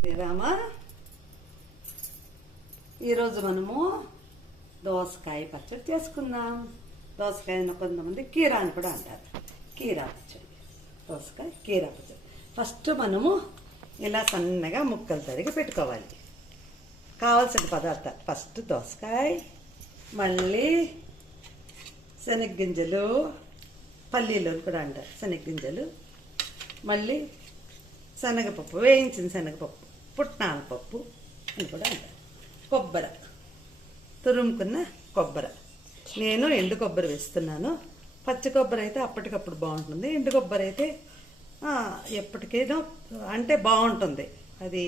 శ్రీరామ ఈరోజు మనము దోసకాయ పచ్చడి చేసుకుందాం. దోసకాయను కొంతమంది కీరా అని కూడా అంటారు. కీరా పచ్చడి. దోసకాయ కీరా పచ్చడి. ఫస్ట్ మనము ఇలా సన్నగా ముక్కలు తరిగి పెట్టుకోవాలి. కావాల్సిన పదార్థాలు. ఫస్ట్ దోసకాయ మళ్ళీ శనగ్గింజలు పల్లీలు కూడా అంటారు. శనగ్గింజలు మళ్ళీ శనగపప్పు వేయించిన శనగపప్పు. పుట్నాల పప్పు అని కూడా అంటారు. కొబ్బరి. తురుముకున్న కొబ్బరి. నేను ఎండు కొబ్బరి వేస్తున్నాను. పచ్చి కొబ్బరి అయితే అప్పటికప్పుడు బాగుంటుంది. ఎండు కొబ్బరి అయితే ఎప్పటికైనా అంటే బాగుంటుంది. అది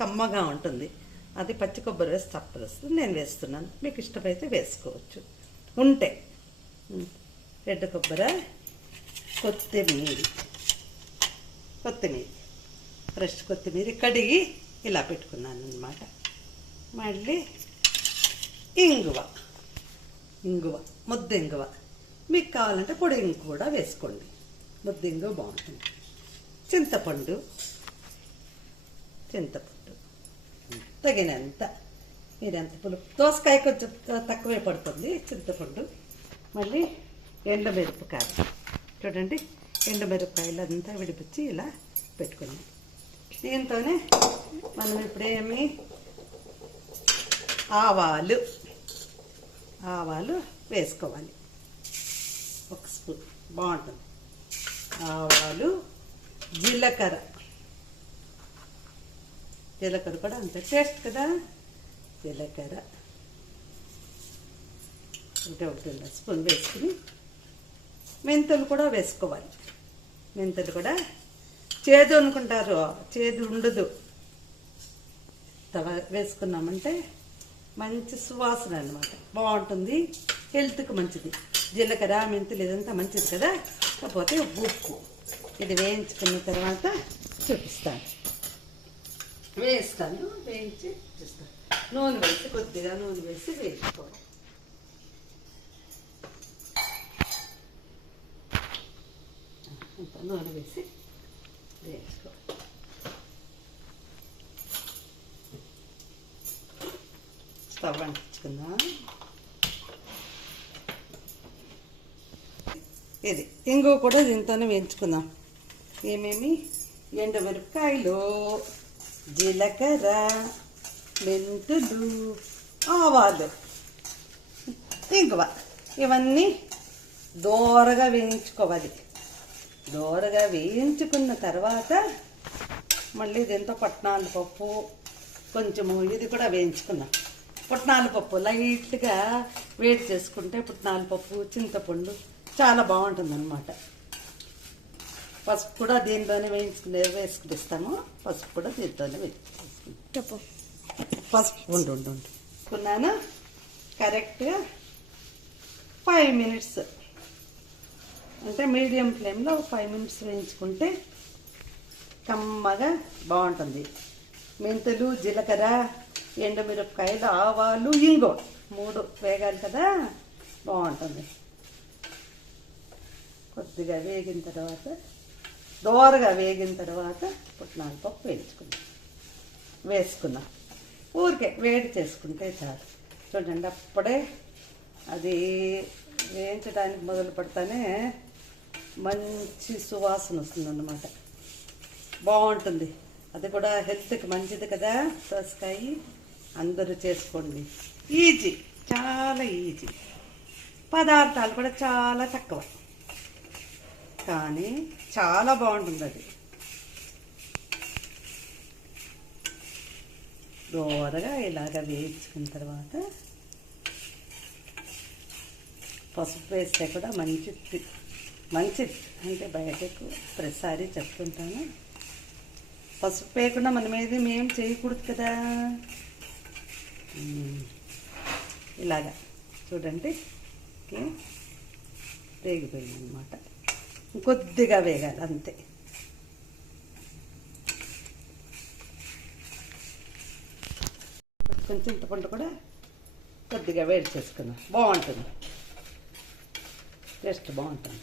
కమ్మగా ఉంటుంది. అది పచ్చి కొబ్బరి వేసి చప్పలు నేను వేస్తున్నాను. మీకు ఇష్టమైతే వేసుకోవచ్చు. ఉంటే. రెడ్ కొబ్బరి కొత్తిమీర. కొత్తిమీర. ఫ్రెష్ కొత్తిమీర కడిగి ఇలా పెట్టుకున్నాను అనమాట మళ్ళీ ఇంగువ. ఇంగువ ముద్ద ఇంగువ. మీకు కావాలంటే పొడి ఇంగు కూడా వేసుకోండి. ముద్ద ఇంగువ బాగుంటుంది. చింతపండు. చింతపండు. తగినంత. మీరు ఎంత పులుపు? దోసకాయ కొంచెం తక్కువే పడుతుంది చింతపండు. మళ్ళీ ఎండమిరపకాయ చూడండి ఎండమిరపకాయలు అంతా విడిపించి ఇలా పెట్టుకున్నాం దీంతోనే మనం ఇప్పుడేమి ఆవాలు. ఆవాలు వేసుకోవాలి. ఒక స్పూన్. బాగుంటుంది. ఆవాలు జీలకర్ర. జీలకర్ర కూడా అంత. టేస్ట్ కదా? జీలకర్ర. ఒకటి ఒకటి స్పూన్ వేసుకుని మెంతులు కూడా వేసుకోవాలి. మెంతులు కూడా చేదు అనుకుంటారు. చేదు ఉండదు. తవ వేసుకున్నామంటే మంచి సువాసన అనమాట బాగుంటుంది. హెల్త్కి మంచిది. జీలకర్ర మెంతులు ఇదంతా మంచిది కదా? కాకపోతే ఉప్పు. ఇది వేయించుకున్న తర్వాత చూపిస్తాను. వేస్తాను. వేయించి చూస్తాను నూనె వేసి కొద్దిగా నూనె వేసి వేయించుకోవాలి నూనె వేసి వేయించుకోవాలి స్టవ్ అంటించుకుందాం ఇది ఇంగువ కూడా దీంతోనే వేయించుకుందాం ఏమేమి ఎండుమిరపకాయలు జీలకర్ర మెంతులు ఆవాలు ఇంగువ ఇవన్నీ దోరగా వేయించుకోవాలి దోరగా వేయించుకున్న తర్వాత మళ్ళీ దీంతో పట్నాల పప్పు కొంచెము ఇది కూడా వేయించుకున్నాం. పుట్నాల పప్పు లైట్గా వేడి చేసుకుంటే పుట్నాల పప్పు చింతపండు చాలా బాగుంటుంది అనమాట పసుపు కూడా దీంట్లోనే వేయించుకునే వేసుకుని ఇస్తాము. పసుపు కూడా వేసుకుంటాం చెప్పు. పసుపు ఉండు ఉండు ఉండు. కరెక్ట్గా ఫైవ్ మినిట్స్. అంటే మీడియం ఫ్లేమ్లో ఫైవ్ మినిట్స్ వేయించుకుంటే కమ్మగా బాగుంటుంది. మెంతులు జీలకర్ర ఎండుమిరపకాయలు ఆవాలు ఇంగో మూడు వేగాలి కదా బాగుంటుంది. కొద్దిగా వేగిన తర్వాత దోరగా వేగిన తర్వాత పుట్నాల పప్పు వేయించుకున్నాం వేసుకున్నాం ఊరికే వేడి చేసుకుంటే చాలు. చూడండి అప్పుడే అది వేయించడానికి మొదలు పెడతానే మంచి సువాసన వస్తుంది అన్నమాట బాగుంటుంది. అది కూడా హెల్త్కి మంచిది కదా. దోసకాయ అందరూ చేసుకోండి. ఈజీ. చాలా ఈజీ. పదార్థాలు కూడా చాలా తక్కువ కానీ చాలా బాగుంటుంది అది. దోరగా ఇలాగ వేయించుకున్న తర్వాత పసుపు వేస్తే కూడా మంచిది మంచిది. అంటే బయటకు ప్రతిసారి చెప్తుంటాను. పసుపు వేయకుండా మనం ఏది మేము చేయకూడదు కదా? ఇలాగా. చూడండి. ఓకే. వేగిపోయింది అనమాట కొద్దిగా వేగాలి అంతే. కొంచెం చింతపండు కూడా కొద్దిగా వేడి చేసుకుందాం. బాగుంటుంది. టేస్ట్ బాగుంటుంది.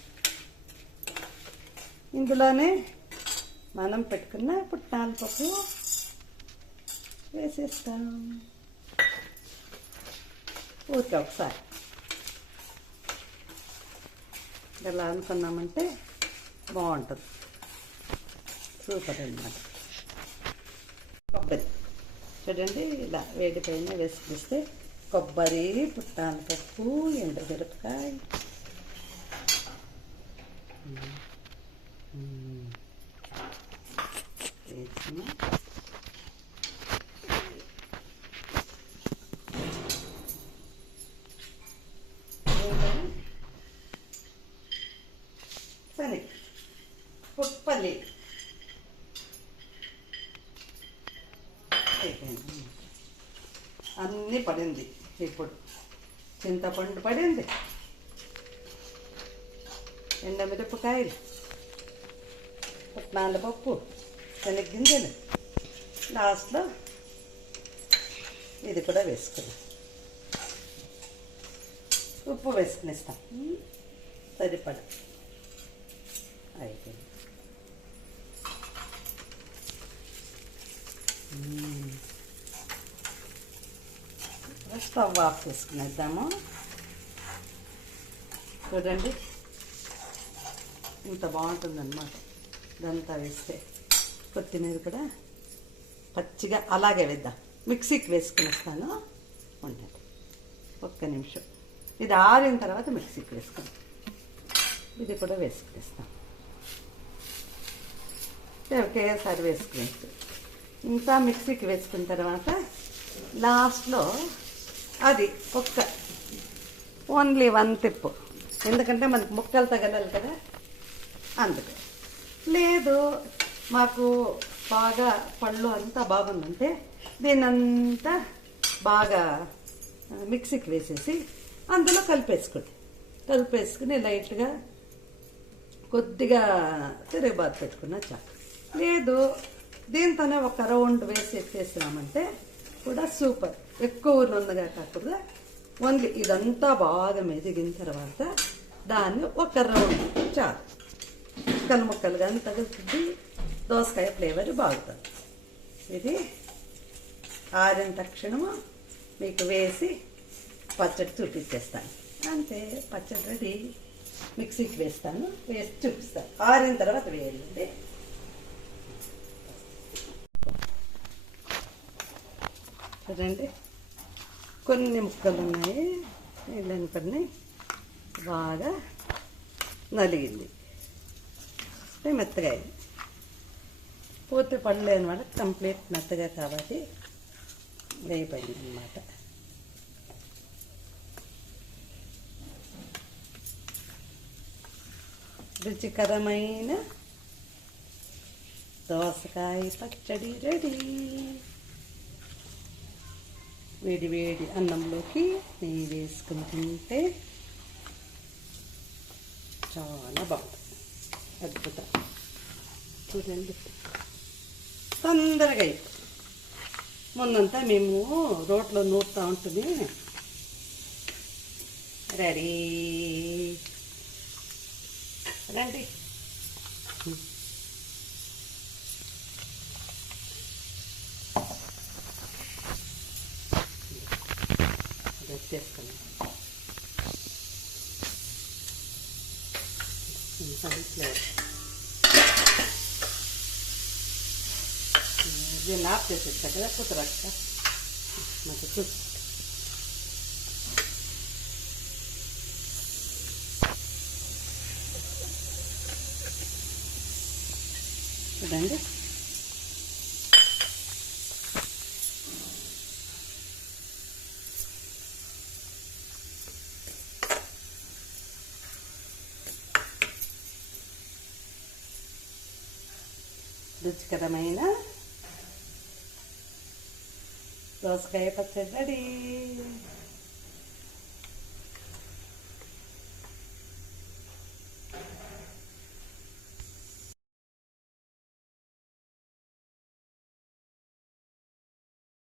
ఇందులోనే మనం పెట్టుకున్న పుట్నాల పప్పు వేసేస్తాం. ఊరికే ఒకసారి. ఇలా అనుకున్నామంటే బాగుంటుంది. సూపర్ అనమాట కొబ్బరి. చూడండి ఇలా వేడి పైన వేసుకొస్తే కొబ్బరి పుట్టాల పప్పు ఎండుమిరపకాయ వేసిన పుప్పల్లి అయిపోయింది అన్నీ పడింది. ఇప్పుడు చింతపండు పడింది. ఎండమిరపకాయలు. పుట్నాల పప్పు. శనగ్గింజలు లాస్ట్లో ఇది కూడా వేసుకున్నాం ఉప్పు వేసుకునిస్తాం. సరిపడ. అయిపోయింది. స్టవ్ ఆఫ్ చేసుకునేద్దాము. చూడండి. ఇంత బాగుంటుందన్నమాట. ఇదంతా వేస్తే. కొత్తిమీర కూడా పచ్చిగా అలాగే వేద్దాం. మిక్సీకి వేసుకుని వస్తాను. ఉండండి. ఒక్క నిమిషం. ఇది ఆరిన తర్వాత మిక్సీకి వేసుకుందాం. ఇది కూడా వేసుకునేస్తాం ఒకేసారి వేసుకునేస్తాం ఇంకా మిక్సీకి వేసుకున్న తర్వాత లాస్ట్లో అది ఒక్క ఓన్లీ వన్ తిప్పు. ఎందుకంటే మనకు ముక్కలు తగలాలి కదా. అందుకే. లేదు మాకు బాగా పళ్ళు అంతా బాగుందంటే దీనంతా బాగా మిక్సీకి వేసేసి అందులో కలిపేసుకోండి. కలిపేసుకుని లైట్గా కొద్దిగా తిరగబాతు పెట్టుకున్నా చాలు లేదు దీంతోనే ఒక రౌండ్ వేసి ఎత్తేసినామంటే కూడా సూపర్. ఎక్కువ నొందగా కాకుండా ఓన్లీ ఇదంతా బాగా మెదిగిన తర్వాత దాన్ని ఒక రౌండ్ చాలు ముక్కలు ముక్కలుగా తగులుతుంది దోసకాయ ఫ్లేవర్ బాగుతుంది ఇది ఆరిన తక్షణము మీకు వేసి పచ్చడి చూపించేస్తాను. అంతే పచ్చడి రెడీ. మిక్సీకి వేస్తాను వేసి చూపిస్తాను. ఆరిన తర్వాత వేయాలండి. చూడండి కొన్ని ముక్కలు ఉన్నాయి నీళ్ళని బాగా నలిగింది. మెత్తగా అయింది. పూర్తి పడలేదు అనమాట కంప్లీట్ మెత్తగా కాబట్టి వేయిపోయింది అనమాట రుచికరమైన దోసకాయ పచ్చడి రెడీ. వేడి వేడి అన్నంలోకి నెయ్యి వేసుకుని తింటే చాలా బాగుంటుంది. అద్భుతం. చూడండి. తొందరగా అయిపోతుంది మొన్నంతా మేము రోట్లో నూరుతూ ఉంటుంది రెడీ. రండి. చేసుకున్నాం ఇంకా ఫ్లేవర్ దీన్ని ఆఫ్ చేసేస్తా కదా కుదరక్క మంచి చూసి చూడండి రుచికరమైన Los paper is ready.